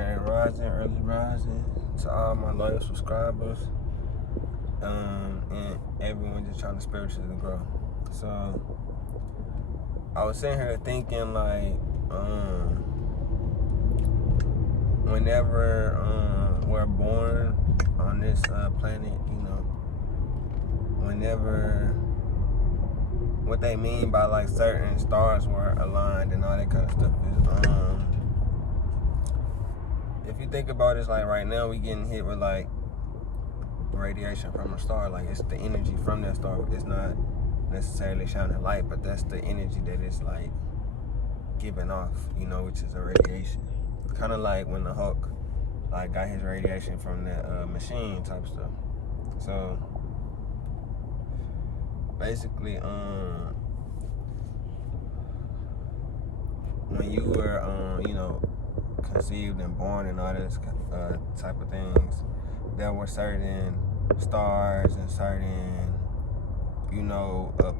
Grand Rising, early rising to all my loyal subscribers, and everyone just trying to spiritually grow. So I was sitting here thinking like, whenever we're born on this planet, whenever what they mean by like certain stars were aligned and all that kind of stuff is if you think about it, it's like right now we getting hit with like radiation from a star. Like it's the energy from that star. It's not necessarily shining light, but that's the energy that it's like giving off, which is a radiation. Kind of like when the Hulk like got his radiation from that machine type stuff. So basically, when you were, conceived and born and all this type of things, there were certain stars and certain,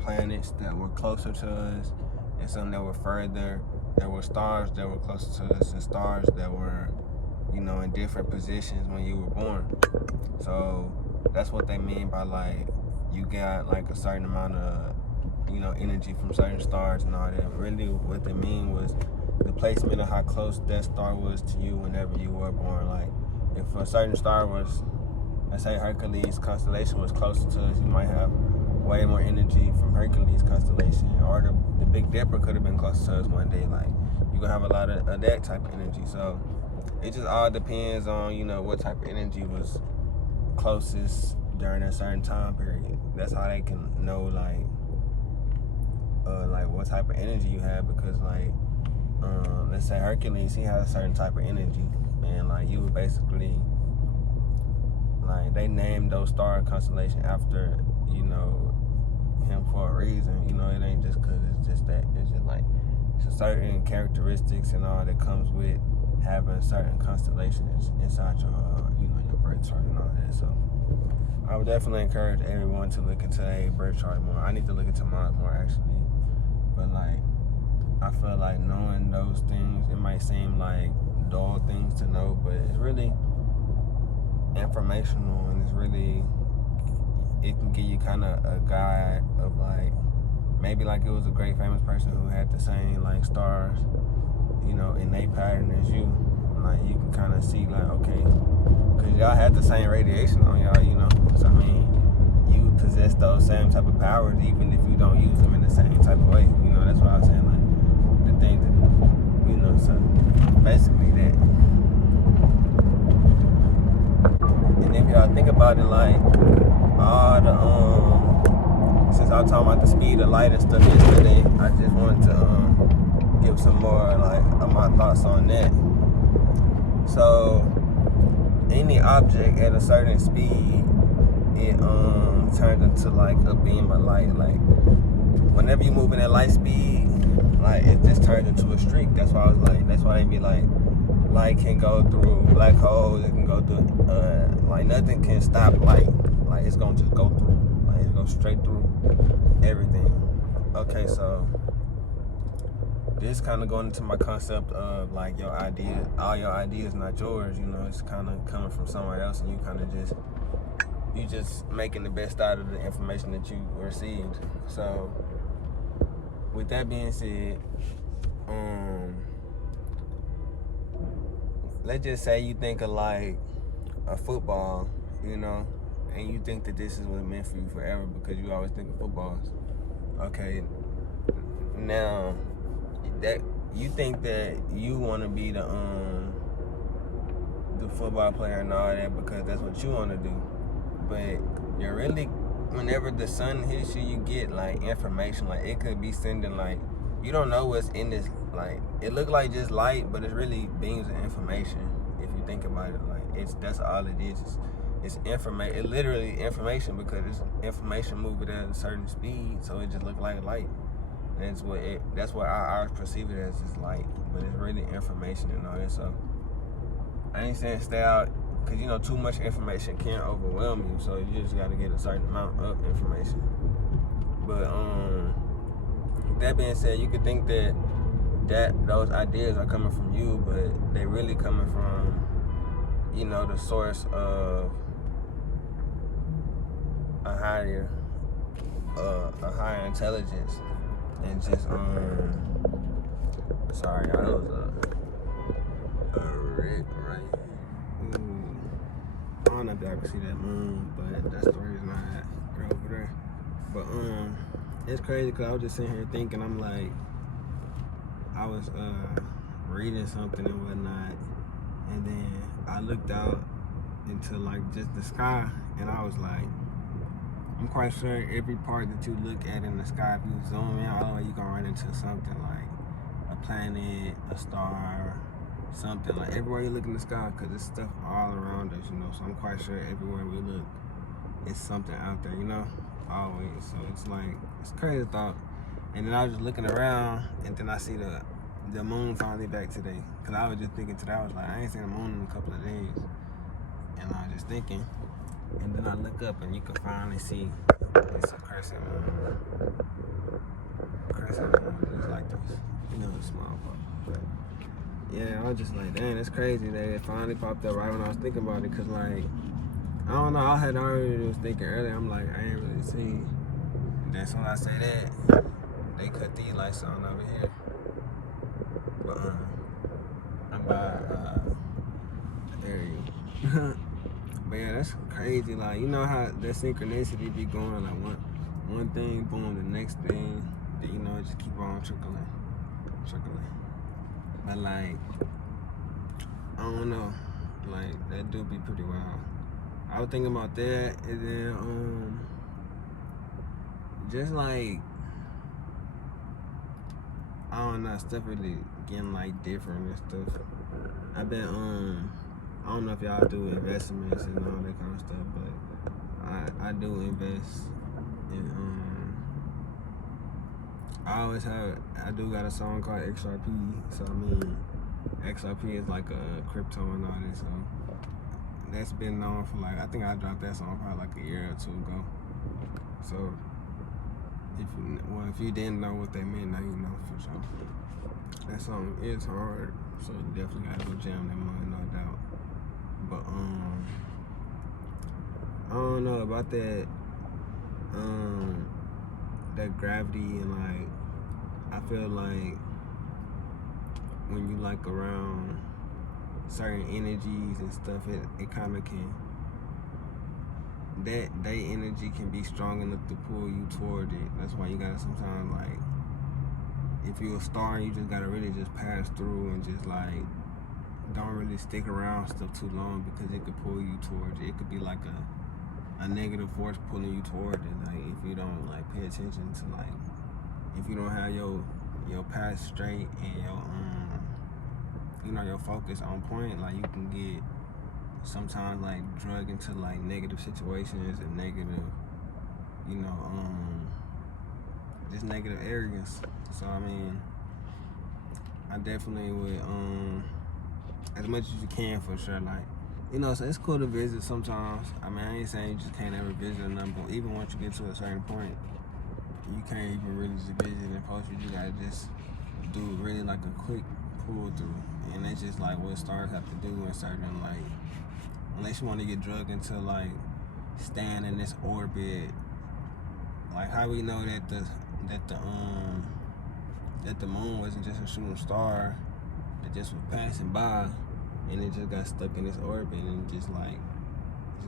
planets that were closer to us and some that were further. There were stars that were closer to us and stars that were, in different positions when you were born. So that's what they mean by like, you got like a certain amount of, energy from certain stars and all that. Really what they mean was the placement of how close that star was to you whenever you were born. Like if a certain star was, let's say Hercules constellation was closer to us, you might have way more energy from Hercules constellation. Or the Big Dipper could have been closer to us one day. Like you're gonna have a lot of that type of energy. So it just all depends on, what type of energy was closest during a certain time period. That's how they can know like what type of energy you have, because like let's say Hercules, he has a certain type of energy, and like you would basically like they named those star constellation after him for a reason. It ain't just because it's just that. It's just like it's a certain characteristics and all that comes with having certain constellations inside your your birth chart and all that. So I would definitely encourage everyone to look into their birth chart more. I need to look into mine more actually. But like, I feel like knowing those things, it might seem like dull things to know, but it's really informational, and it's really, it can give you kind of a guide of like, maybe like it was a great famous person who had the same like stars, in their pattern as you. Like you can kind of see like, okay, because y'all had the same radiation on y'all, So I mean, you possess those same type of powers even if you don't use them in the same type of way. That's what I was saying. Like the things that, so basically that. And if y'all think about it, like all the since I was talking about the speed of light and stuff yesterday, I just wanted to give some more like of my thoughts on that. So any object at a certain speed, it turns into like a beam of light. Like whenever you move in at light speed, like it just turns into a streak. That's why I was like, that's why they be like, light can go through black holes. It can go through like nothing can stop light. Like it's gonna just go through. Like it goes straight through everything. Okay, so this kind of going into my concept of like your idea, all your ideas not yours. It's kind of coming from somewhere else, and you kind of just making the best out of the information that you received. So with that being said, let's just say you think of like a football, and you think that this is what it meant for you forever because you always think of footballs. Okay, now that you think that you want to be the football player and all that because that's what you want to do, but you're really, whenever the sun hits you, you get like information. Like it could be sending like, you don't know what's in this, like it look like just light, but it's really beams of information. If you think about it, like that's all it is. It's information. It literally information, because it's information moving at a certain speed, so it just look like light. And that's what I perceive it as, is light, but it's really information and all that. So I ain't saying stay out, because too much information can overwhelm you, so you just got to get a certain amount of information. But with that being said, you could think that that those ideas are coming from you, but they really coming from, you know, the source of a higher intelligence. And just sorry, y'all, that was a rig right here. I don't know if y'all can see that moon, but that's the reason I had it over there. But it's crazy because I was just sitting here thinking, I'm like, I was reading something and whatnot, and then I looked out into like just the sky, and I was like, I'm quite sure every part that you look at in the sky, if you zoom in all the way, you gonna run into something like a planet, a star, something. Like everywhere you look in the sky, because there's stuff all around us, you know. So I'm quite sure everywhere we look, it's something out there, you know, always. So it's like, it's crazy thought. And then I was just looking around, and then I see the moon finally back today. Because I was just thinking today, I was like, I ain't seen the moon in a couple of days. And I was just thinking, and then I look up and you can finally see it's a crescent moon. Crescent moon is like this, you know, a small part. Yeah, I was just like, dang, that's crazy that it finally popped up right when I was thinking about it. Because, like, I don't know, I had already was thinking earlier, I'm like, I ain't really seen. And then when I say that, they cut these lights on over here. But I'm by there you. But yeah, that's crazy. Like, you know how that synchronicity be going, like one thing, boom, the next thing, you know, it just keep on trickling. But like, I don't know, like that do be pretty wild. I was thinking about that, and then just like, I don't know, stuff really getting like different and stuff. I've been I don't know if y'all do investments and all that kind of stuff, but I do invest in I do got a song called XRP. So I mean, XRP is like a crypto and all that, so that's been known for like, I think I dropped that song probably like a year or two ago. So if you didn't know what that meant, now you know for sure. That song is hard, so you definitely gotta go jam that mother, no doubt. But I don't know about that that gravity, and like, I feel like when you like around certain energies and stuff, it kind of can, that energy can be strong enough to pull you toward it. That's why you gotta sometimes, like, if you're a star, you just gotta really just pass through and just like, don't really stick around stuff too long, because it could pull you towards it. It could be like a negative force pulling you toward it. Like, if you don't like pay attention to, like, if you don't have your path straight and your you know, your focus on point, like, you can get sometimes like drug into like negative situations and negative, you know, just negative areas. So I mean, I definitely would as much as you can, for sure. Like, you know, so it's cool to visit sometimes. I mean, I ain't saying you just can't ever visit them, but even once you get to a certain point, you can't even really just visit and post it. You gotta just do really like a quick pull through, and that's just like what stars have to do in certain, like, unless you want to get drugged into like staying in this orbit. Like, how we know that the moon wasn't just a shooting star that just was passing by, and it just got stuck in this orbit, and it just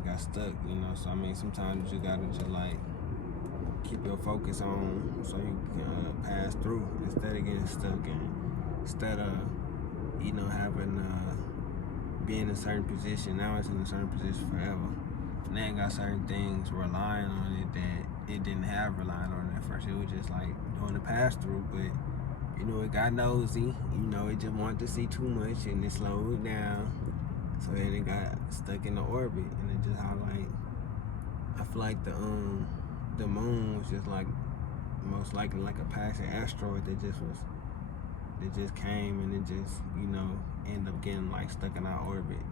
got stuck, you know. So I mean, sometimes you gotta just like keep your focus on, so you can pass through instead of getting stuck, and instead of, you know, having being in a certain position. Now it's in a certain position forever. And they ain't got certain things relying on it that it didn't have relying on it at first. It was just like doing the pass through, but you know, it got nosy. You know, it just wanted to see too much, and it slowed down. So then it got stuck in the orbit, and it just how, like, I feel like the moon was just like most likely like a passing asteroid that just came, and it just, you know, ended up getting like stuck in our orbit.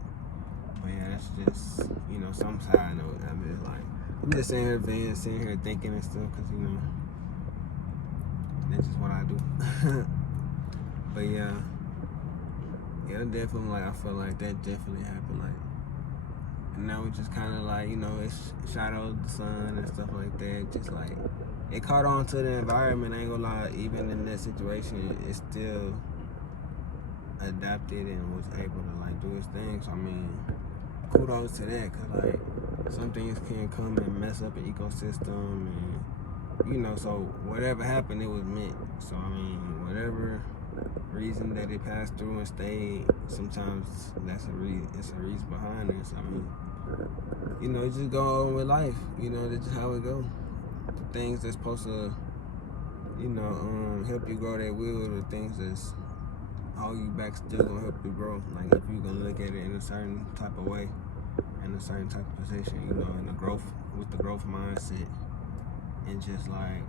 But yeah, that's just, you know, some side note. I mean, it's like, I'm just sitting here thinking and stuff, because, you know, that's just what I do. But yeah, definitely, like, I feel like that definitely happened, like, and now it's just kind of like, you know, it's shadows the sun and stuff like that. Just like it caught on to the environment. I ain't gonna lie, even in that situation, it still adapted and was able to like do its thing. So I mean, kudos to that, cause like some things can come and mess up an ecosystem, and you know, so whatever happened, it was meant. So I mean, whatever reason that it passed through and stayed, sometimes that's it's a reason behind it. So I mean, you know, just go on with life. You know, that's just how it goes. The things that's supposed to, you know, help you grow, that will. The things that's hold you back still gonna help you grow. Like if you're gonna look at it in a certain type of way, in a certain type of position, you know, in the growth, with the growth mindset, and just like,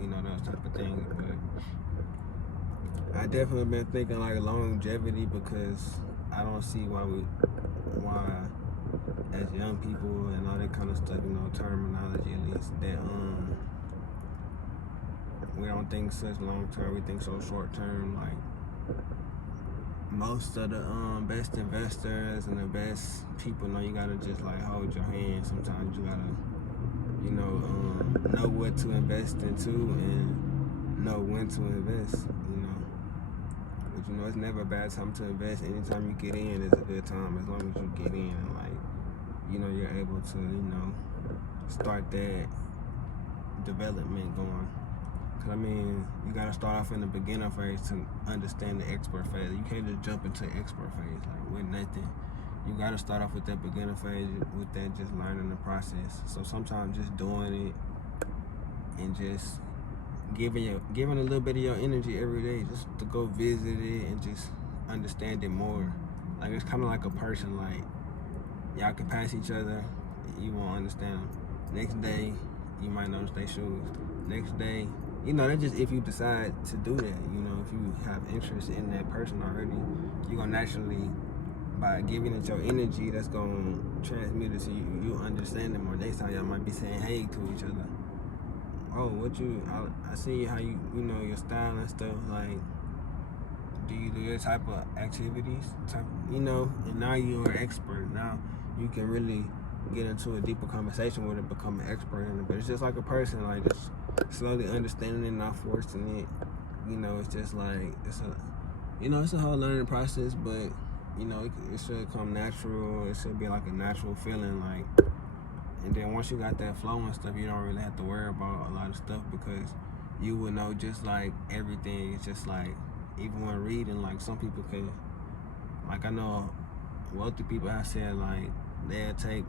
you know, those type of things. But I definitely been thinking like longevity, because I don't see why as young people and all that kind of stuff, you know, terminology at least, that we don't think such long term, we think so short term. Like most of the best investors and the best people know you gotta just like hold your hand. Sometimes you gotta, you know what to invest into and know when to invest, you know. But you know, it's never a bad time to invest. Anytime you get in is a good time, as long as you get in and like, you know, you're able to, you know, start that development going. Cause I mean, you gotta start off in the beginner phase to understand the expert phase. You can't just jump into expert phase like with nothing. You gotta start off with that beginner phase, with that just learning the process. So sometimes just doing it and just giving a little bit of your energy every day, just to go visit it and just understand it more. Like it's kind of like a person. Like y'all can pass each other, you won't understand them. Next day, you might notice their shoes. Next day, you know, that's just if you decide to do that. You know, if you have interest in that person already, you're gonna naturally, by giving it your energy, that's gonna transmit it to you. You understand them more. Next time y'all might be saying hey to each other. Oh, I see how you know, your style and stuff. Like, do you do this type of activities? You know, and now you're an expert. Now you can really get into a deeper conversation with it, become an expert in it. But it's just like a person, like just slowly understanding it, not forcing it. You know, it's just like it's a whole learning process. But you know, it should come natural. It should be like a natural feeling, like. And then once you got that flow and stuff, you don't really have to worry about a lot of stuff, because you will know just like everything. It's just like, even when reading, like some people can, like I know wealthy people have said like they'll take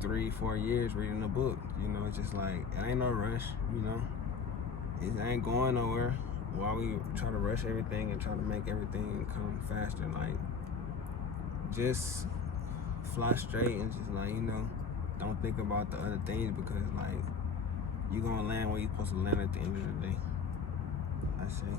3-4 years reading a book. You know, it's just like, it ain't no rush, you know. It ain't going nowhere. Why we try to rush everything and try to make everything come faster? Like, just fly straight and just like, you know, don't think about the other things, because like you're gonna land where you're supposed to land at the end of the day. I say.